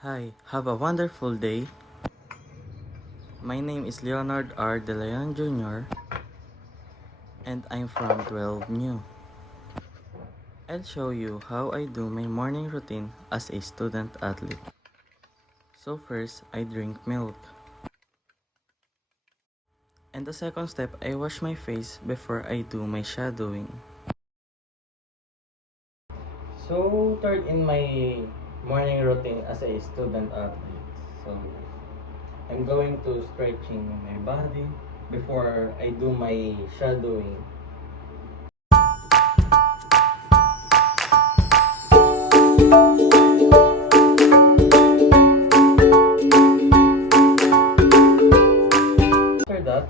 Hi, have a wonderful day. My name is Leonard R. De Leon Jr. and I'm from 12 New. I'll show you how I do my morning routine as a student athlete. So first, I drink milk. And the second step, I wash my face before I do my shadowing. So third in my morning routine as a student athlete. So I'm going to stretching my body before I do my shadowing. After that,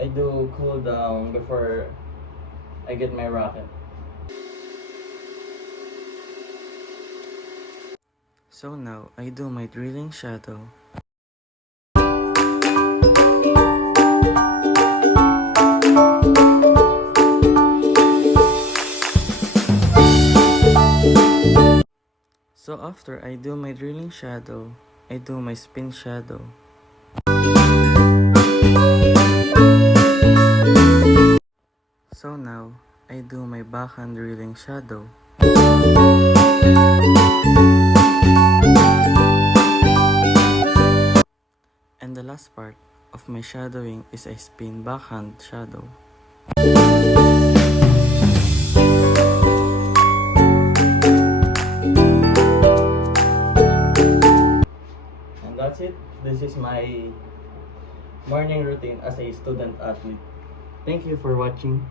I do cool down before I get my racket. So now, I do my drilling shadow. So after I do my drilling shadow, I do my spin shadow. So now, I do my backhand drilling shadow. And the last part of my shadowing is a spin backhand shadow. And that's it. This is my morning routine as a student athlete. Thank you for watching.